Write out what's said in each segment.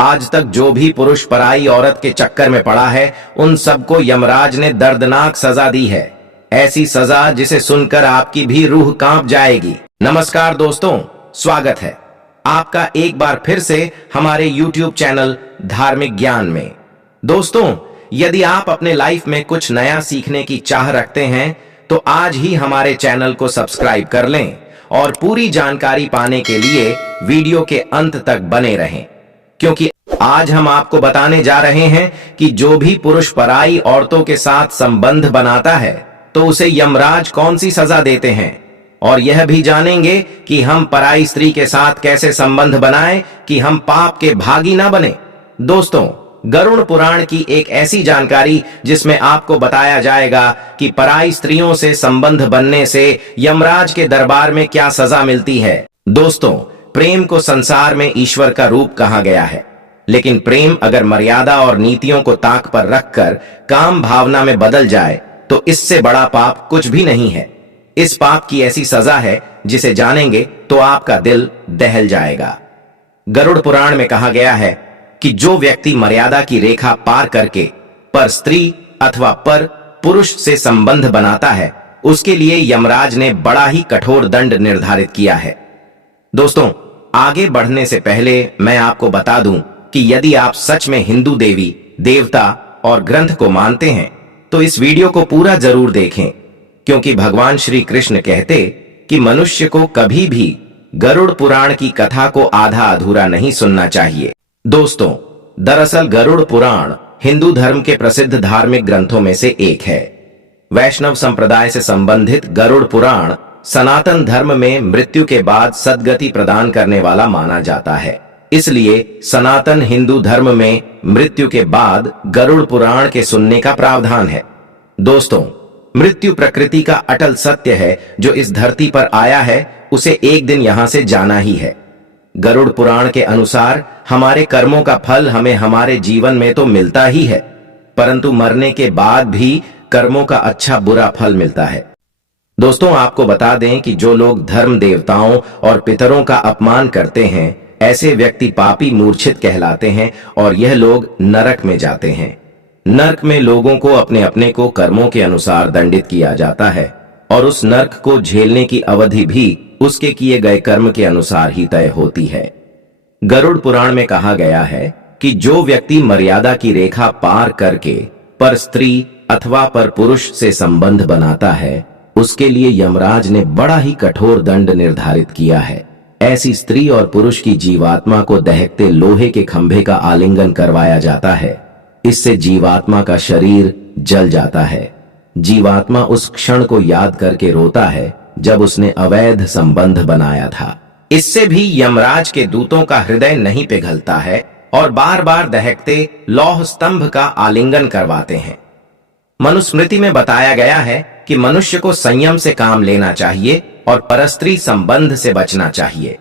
आज तक जो भी पुरुष पराई औरत के चक्कर में पड़ा है, उन सबको यमराज ने दर्दनाक सजा दी है। ऐसी सजा जिसे सुनकर आपकी भी रूह कांप जाएगी। नमस्कार दोस्तों, स्वागत है आपका एक बार फिर से हमारे YouTube चैनल धार्मिक ज्ञान में। दोस्तों, यदि आप अपने लाइफ में कुछ नया सीखने की चाह रखते हैं तो आज ही हमारे चैनल को सब्सक्राइब कर लें और पूरी जानकारी पाने के लिए वीडियो के अंत तक बने रहें, क्योंकि आज हम आपको बताने जा रहे हैं कि जो भी पुरुष पराई औरतों के साथ संबंध बनाता है तो उसे यमराज कौन सी सजा देते हैं, और यह भी जानेंगे कि हम पराई स्त्री के साथ कैसे संबंध बनाएं कि हम पाप के भागी ना बने। दोस्तों, गरुड़ पुराण की एक ऐसी जानकारी जिसमें आपको बताया जाएगा कि पराई स्त्रियों से संबंध बनने से यमराज के दरबार में क्या सजा मिलती है। दोस्तों, प्रेम को संसार में ईश्वर का रूप कहा गया है, लेकिन प्रेम अगर मर्यादा और नीतियों को ताक पर रखकर काम भावना में बदल जाए तो इससे बड़ा पाप कुछ भी नहीं है। इस पाप की ऐसी सजा है जिसे जानेंगे तो आपका दिल दहल जाएगा। गरुड़ पुराण में कहा गया है कि जो व्यक्ति मर्यादा की रेखा पार करके पर स्त्री अथवा पर पुरुष से संबंध बनाता है, उसके लिए यमराज ने बड़ा ही कठोर दंड निर्धारित किया है। दोस्तों, आगे बढ़ने से पहले मैं आपको बता दूं कि यदि आप सच में हिंदू देवी देवता और ग्रंथ को मानते हैं तो इस वीडियो को पूरा जरूर देखें, क्योंकि भगवान श्री कृष्ण कहते कि मनुष्य को कभी भी गरुड़ पुराण की कथा को आधा अधूरा नहीं सुनना चाहिए। दोस्तों, दरअसल गरुड़ पुराण हिंदू धर्म के प्रसिद्ध धार्मिक ग्रंथों में से एक है। वैष्णव संप्रदाय से संबंधित गरुड़ पुराण सनातन धर्म में मृत्यु के बाद सद्गति प्रदान करने वाला माना जाता है। इसलिए सनातन हिंदू धर्म में मृत्यु के बाद गरुड़ पुराण के सुनने का प्रावधान है। दोस्तों, मृत्यु प्रकृति का अटल सत्य है। जो इस धरती पर आया है उसे एक दिन यहां से जाना ही है। गरुड़ पुराण के अनुसार हमारे कर्मों का फल हमें हमारे जीवन में तो मिलता ही है, परंतु मरने के बाद भी कर्मों का अच्छा बुरा फल मिलता है। दोस्तों, आपको बता दें कि जो लोग धर्म देवताओं और पितरों का अपमान करते हैं, ऐसे व्यक्ति पापी मूर्छित कहलाते हैं और यह लोग नरक में जाते हैं। नरक में लोगों को अपने अपने को कर्मों के अनुसार दंडित किया जाता है और उस नरक को झेलने की अवधि भी उसके किए गए कर्म के अनुसार ही तय होती है। गरुड़ पुराण में कहा गया है कि जो व्यक्ति मर्यादा की रेखा पार करके पर स्त्री अथवा पर पुरुष से संबंध बनाता है, उसके लिए यमराज ने बड़ा ही कठोर दंड निर्धारित किया है। ऐसी स्त्री और पुरुष की जीवात्मा को दहकते लोहे के खंभे का आलिंगन करवाया जाता है। इससे जीवात्मा का शरीर जल जाता है। जीवात्मा उस क्षण को याद करके रोता है जब उसने अवैध संबंध बनाया था। इससे भी यमराज के दूतों का हृदय नहीं पिघलता है और बार बार दहकते लौह स्तंभ का आलिंगन करवाते हैं। मनुस्मृति में बताया गया है कि मनुष्य को संयम से काम लेना चाहिए और परस्त्री संबंध से बचना चाहिए।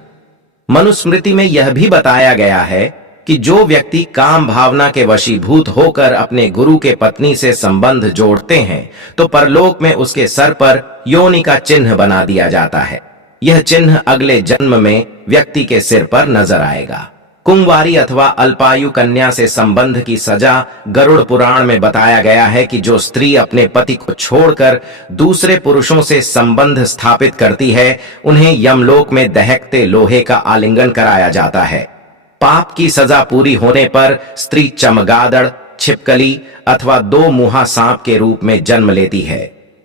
मनुस्मृति में यह भी बताया गया है कि जो व्यक्ति काम भावना के वशीभूत होकर अपने गुरु के पत्नी से संबंध जोड़ते हैं तो परलोक में उसके सर पर योनि का चिन्ह बना दिया जाता है। यह चिन्ह अगले जन्म में व्यक्ति के सिर पर नजर आएगा। कुंवारी अथवा अल्पायु कन्या से संबंध की सजा गरुड़ पुराण में बताया गया है कि जो स्त्री अपने पति को छोड़कर दूसरे पुरुषों से संबंध स्थापित करती है, उन्हें यमलोक में दहकते लोहे का आलिंगन कराया जाता है। पाप की सजा पूरी होने पर स्त्री चमगादड़, छिपकली अथवा दो मुहा सांप के रूप में जन्म लेती है।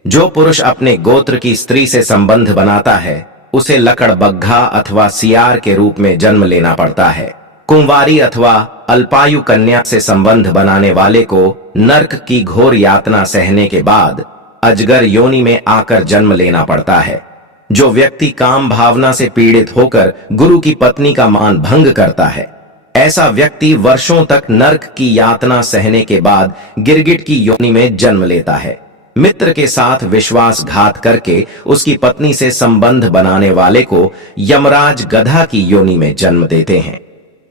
जो पुरुष अपने गोत्र की स्त्री से संबंध बनाता है उसे लकड़बग्घा अथवा सियार के रूप में जन्म लेना पड़ता है। कुंवारी अथवा अल्पायु कन्या से संबंध बनाने वाले को नरक की घोर यातना सहने के बाद अजगर योनि में आकर जन्म लेना पड़ता है। जो व्यक्ति काम भावना से पीड़ित होकर गुरु की पत्नी का मान भंग करता है, ऐसा व्यक्ति वर्षों तक नरक की यातना सहने के बाद गिरगिट की योनि में जन्म लेता है। मित्र के साथ विश्वासघात करके उसकी पत्नी से संबंध बनाने वाले को यमराज गधा की योनि में जन्म देते हैं।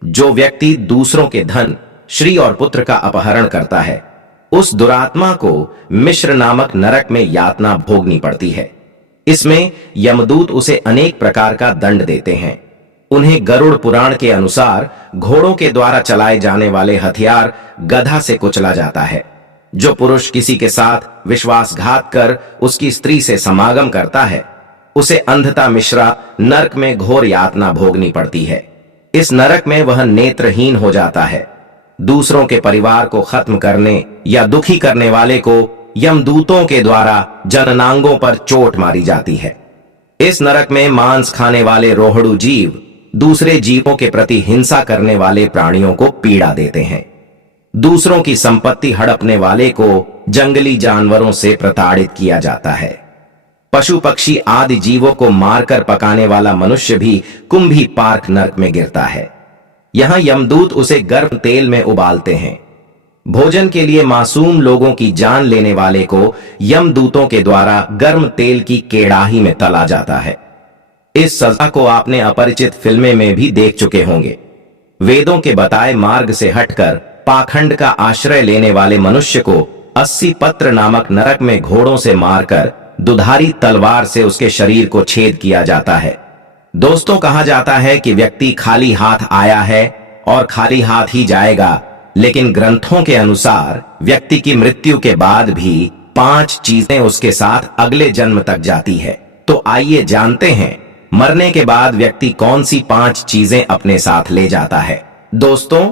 जो व्यक्ति दूसरों के धन, श्री और पुत्र का अपहरण करता है, उस दुरात्मा को मिश्र नामक नरक में यातना भोगनी पड़ती है। इसमें यमदूत उसे अनेक प्रकार का दंड देते हैं। उन्हें गरुड़ पुराण के अनुसार घोड़ों के द्वारा चलाए जाने वाले हथियार गधा से कुचला जाता है। जो पुरुष किसी के साथ विश्वासघात कर उसकी स्त्री से समागम करता है, उसे अंधता मिश्रा नरक में घोर यातना भोगनी पड़ती है। इस नरक में वह नेत्रहीन हो जाता है। दूसरों के परिवार को खत्म करने या दुखी करने वाले को यमदूतों के द्वारा जननांगों पर चोट मारी जाती है। इस नरक में मांस खाने वाले रोहड़ू जीव दूसरे जीवों के प्रति हिंसा करने वाले प्राणियों को पीड़ा देते हैं। दूसरों की संपत्ति हड़पने वाले को जंगली जानवरों से प्रताड़ित किया जाता है। पशु पक्षी आदि जीवों को मारकर पकाने वाला मनुष्य भी कुंभी पार्क नरक में गिरता है। यहां यमदूत उसे गर्म तेल में उबालते हैं। भोजन के लिए मासूम लोगों की जान लेने वाले को यमदूतों के द्वारा गर्म तेल की केड़ाही में तला जाता है। इस सजा को आपने अपरिचित फिल्में में भी देख चुके होंगे। वेदों के बताए मार्ग से हटकर पाखंड का आश्रय लेने वाले मनुष्य को 80 पत्र नामक नरक में घोड़ों से मारकर दुधारी तलवार से उसके शरीर को छेद किया जाता है। दोस्तों, कहा जाता है कि व्यक्ति खाली हाथ आया है और खाली हाथ ही जाएगा, लेकिन ग्रंथों के अनुसार व्यक्ति की मृत्यु के बाद भी 5 चीजें उसके साथ अगले जन्म तक जाती है। तो आइए जानते हैं मरने के बाद व्यक्ति कौन सी 5 चीजें अपने साथ ले जाता है। दोस्तों,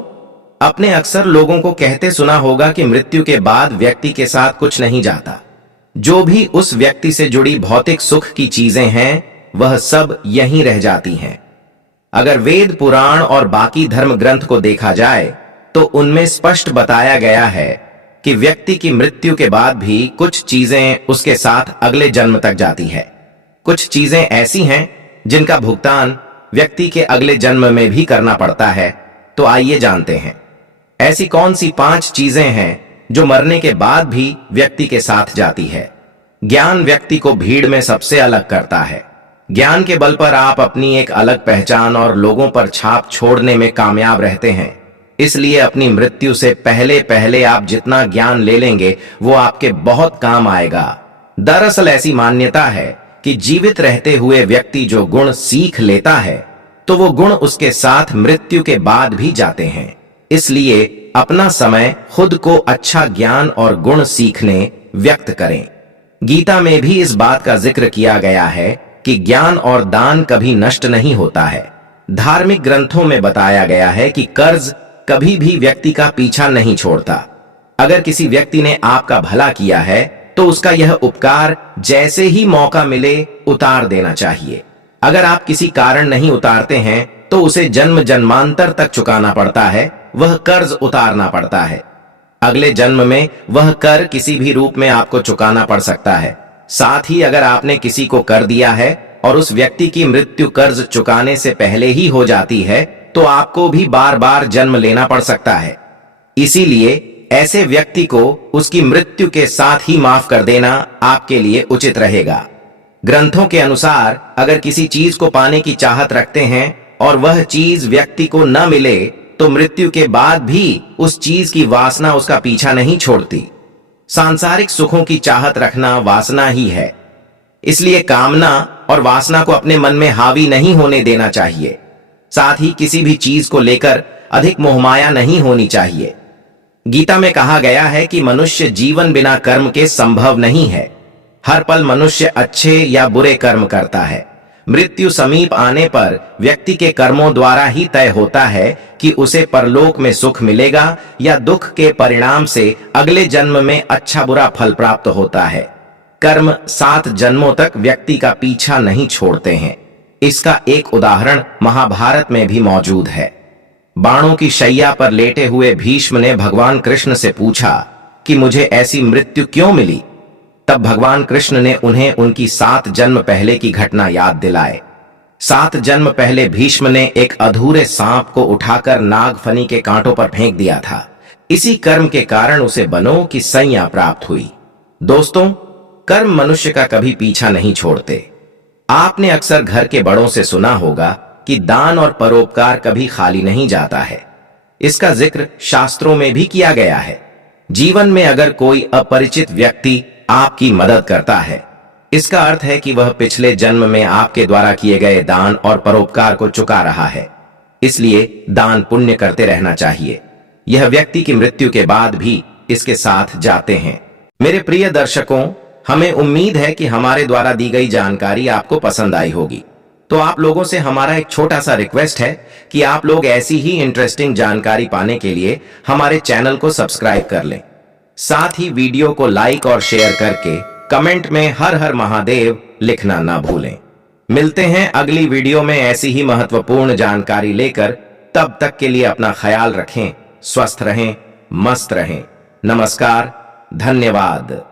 आपने अक्सर लोगों को कहते सुना होगा कि मृत्यु के बाद व्यक्ति के साथ कुछ नहीं जाता। जो भी उस व्यक्ति से जुड़ी भौतिक सुख की चीजें हैं, वह सब यहीं रह जाती हैं। अगर वेद पुराण और बाकी धर्म ग्रंथ को देखा जाए तो उनमें स्पष्ट बताया गया है कि व्यक्ति की मृत्यु के बाद भी कुछ चीजें उसके साथ अगले जन्म तक जाती है। कुछ चीजें ऐसी हैं जिनका भुगतान व्यक्ति के अगले जन्म में भी करना पड़ता है। तो आइए जानते हैं ऐसी कौन सी 5 चीजें हैं जो मरने के बाद भी व्यक्ति के साथ जाती है। ज्ञान व्यक्ति को भीड़ में सबसे अलग करता है। ज्ञान के बल पर आप अपनी एक अलग पहचान और लोगों पर छाप छोड़ने में कामयाब रहते हैं। इसलिए अपनी मृत्यु से पहले पहले आप जितना ज्ञान ले लेंगे वो आपके बहुत काम आएगा। दरअसल ऐसी मान्यता है कि जीवित रहते हुए व्यक्ति जो गुण सीख लेता है तो वो गुण उसके साथ मृत्यु के बाद भी जाते हैं। इसलिए अपना समय खुद को अच्छा ज्ञान और गुण सीखने व्यक्त करें। गीता में भी इस बात का जिक्र किया गया है कि ज्ञान और दान कभी नष्ट नहीं होता है। धार्मिक ग्रंथों में बताया गया है कि कर्ज कभी भी व्यक्ति का पीछा नहीं छोड़ता। अगर किसी व्यक्ति ने आपका भला किया है तो उसका यह उपकार जैसे ही मौका मिले उतार देना चाहिए। अगर आप किसी कारण नहीं उतारते हैं तो उसे जन्म जन्मांतर तक चुकाना पड़ता है, वह कर्ज उतारना पड़ता है। अगले जन्म में वह कर किसी भी रूप में आपको चुकाना पड़ सकता है। साथ ही अगर आपने किसी को कर दिया है और उस व्यक्ति की मृत्यु कर्ज चुकाने से पहले ही हो जाती है तो आपको भी बार बार जन्म लेना पड़ सकता है। इसीलिए ऐसे व्यक्ति को उसकी मृत्यु के साथ ही माफ कर देना आपके लिए उचित रहेगा। ग्रंथों के अनुसार अगर किसी चीज को पाने की चाहत रखते हैं और वह चीज व्यक्ति को न मिले तो मृत्यु के बाद भी उस चीज की वासना उसका पीछा नहीं छोड़ती। सांसारिक सुखों की चाहत रखना वासना ही है। इसलिए कामना और वासना को अपने मन में हावी नहीं होने देना चाहिए। साथ ही किसी भी चीज को लेकर अधिक मोहमाया नहीं होनी चाहिए। गीता में कहा गया है कि मनुष्य जीवन बिना कर्म के संभव नहीं है। हर पल मनुष्य अच्छे या बुरे कर्म करता है। मृत्यु समीप आने पर व्यक्ति के कर्मों द्वारा ही तय होता है कि उसे परलोक में सुख मिलेगा या दुख के परिणाम से अगले जन्म में अच्छा बुरा फल प्राप्त होता है। कर्म 7 जन्मों तक व्यक्ति का पीछा नहीं छोड़ते हैं। इसका एक उदाहरण महाभारत में भी मौजूद है। बाणों की शैया पर लेटे हुए भीष्म ने भगवान कृष्ण से पूछा कि मुझे ऐसी मृत्यु क्यों मिली। तब भगवान कृष्ण ने उन्हें उनकी 7 जन्म पहले की घटना याद दिलाए। 7 जन्म पहले भीष्म ने एक अधूरे सांप को उठाकर नागफनी के कांटों पर फेंक दिया था। इसी कर्म के कारण उसे बनों की संज्ञा प्राप्त हुई। दोस्तों, कर्म मनुष्य का कभी पीछा नहीं छोड़ते। आपने अक्सर घर के बड़ों से सुना होगा कि दान और परोपकार कभी खाली नहीं जाता है। इसका जिक्र शास्त्रों में भी किया गया है। जीवन में अगर कोई अपरिचित व्यक्ति आपकी मदद करता है इसका अर्थ है कि वह पिछले जन्म में आपके द्वारा किए गए दान और परोपकार को चुका रहा है। इसलिए दान पुण्य करते रहना चाहिए। यह व्यक्ति की मृत्यु के बाद भी इसके साथ जाते हैं। मेरे प्रिय दर्शकों, हमें उम्मीद है कि हमारे द्वारा दी गई जानकारी आपको पसंद आई होगी। तो आप लोगों से हमारा एक छोटा सा रिक्वेस्ट है कि आप लोग ऐसी ही इंटरेस्टिंग जानकारी पाने के लिए हमारे चैनल को सब्सक्राइब कर लें। साथ ही वीडियो को लाइक और शेयर करके कमेंट में हर हर महादेव लिखना ना भूलें। मिलते हैं अगली वीडियो में ऐसी ही महत्वपूर्ण जानकारी लेकर। तब तक के लिए अपना ख्याल रखें, स्वस्थ रहें, मस्त रहें। नमस्कार, धन्यवाद।